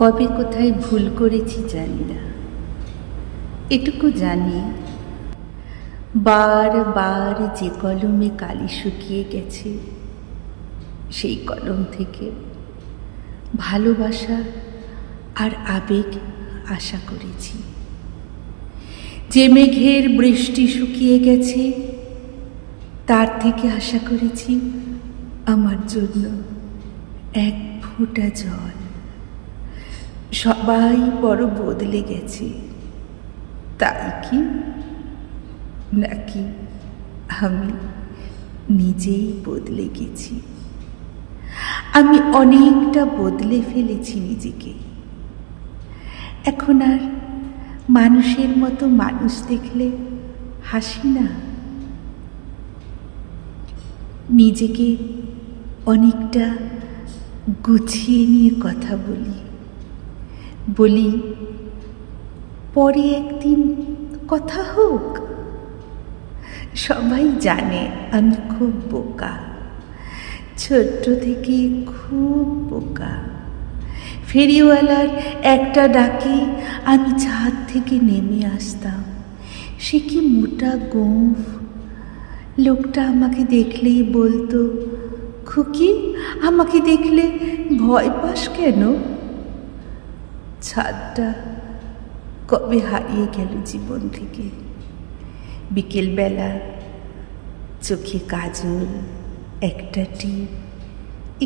কবে কোথায় ভুল করেছি জানি না, এটুকু জানি বারবার যে কলমে কালি শুকিয়ে গেছে সেই কলম থেকে ভালোবাসা আর আবেগ আশা করেছি। যে মেঘের বৃষ্টি শুকিয়ে গেছে তার থেকে আশা করেছি আমার জন্য এক ফোঁটা জল। সবাই বড় বদলে গেছে, তাই কি নাকি আমি নিজেই বদলে গেছি? আমি অনেকটা বদলে ফেলেছি নিজেকে। এখন আর মানুষের মতো মানুষ দেখলে হাসি না, নিজেকে অনেকটা গুছিয়ে নিয়ে কথা বলি পরে একদিন কথা হোক। সবাই জানে আমি খুব বোকা, ছোট্ট থেকে খুব বোকা। ফেরিওয়ালার একটা ডাকে আমি ছাদ থেকে নেমে আসতাম। সে কি মোটা গোঁফ! লোকটা আমাকে দেখলেই বলতো, খুকি আমাকে দেখলে ভয় পাস কেন? ছাদটা কবে হারিয়ে গেল জীবন থেকে। বিকেলবেলা চোখে কাজল, একটা টিপ,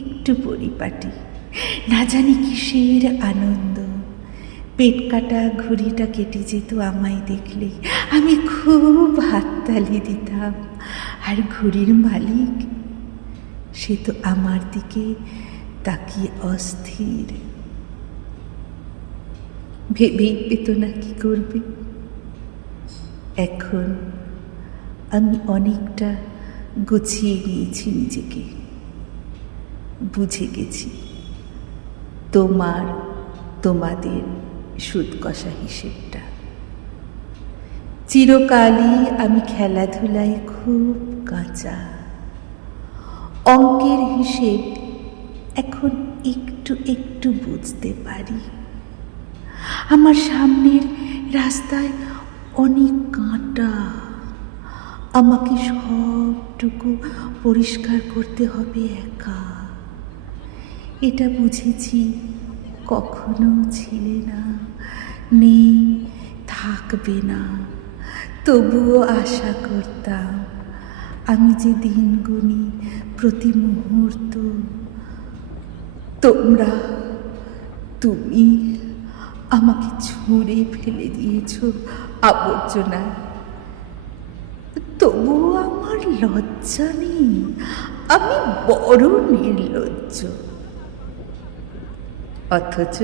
একটু পরিপাটি, না জানি কিসের আনন্দ। পেট কাটা ঘুড়িটা কেটে যেত আমায় দেখলেই, আমি খুব হাততালি দিতাম। আর ঘুড়ির মালিক সে তো আমার দিকে তাকিয়ে অস্থির, ভেবেই পেত না কি করবে। এখন আমি অনেকটা গুছিয়ে নিয়েছি নিজেকে, বুঝে গেছি তোমাদের সুদ কষা হিসেবটা। চিরকালই আমি খেলাধুলায় খুব কাঁচা। অঙ্কের হিসেব এখন একটু একটু বুঝতে পারি। আমার সামনের রাস্তায় অনেক কাঁটা, আমাকে সবটুকু পরিষ্কার করতে হবে একা। এটা বুঝেছি কখনো ছিলে না, নেই, থাকবে না। তবুও আশা করতাম আমি যে দিন গুনি প্রতি মুহূর্ত, তুমি আমাকে ছুঁড়ে ফেলে দিয়েছ আবর্জনায়। তবুও আমার লজ্জা নেই, আমি বড় নির্লজ্জ, অথচ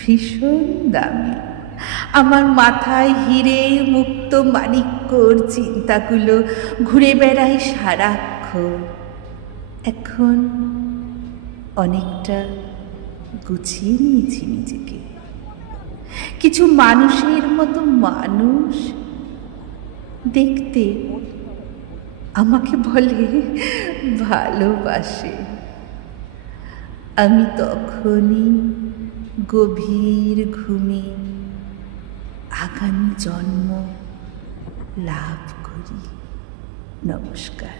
ভীষণ দামি। আমার মাথায় হিরে মুক্ত মাণিক্যর চিন্তাগুলো ঘুরে বেড়ায় সারাক্ষণ। এখন অনেকটা গুছিয়ে নিয়েছি নিজেকে। কিছু মানুষের মতো মানুষ দেখতে আমাকে বলে ভালোবাসে। আমি তখনই গভীর ঘুমে আগামী জন্ম লাভ করি। নমস্কার।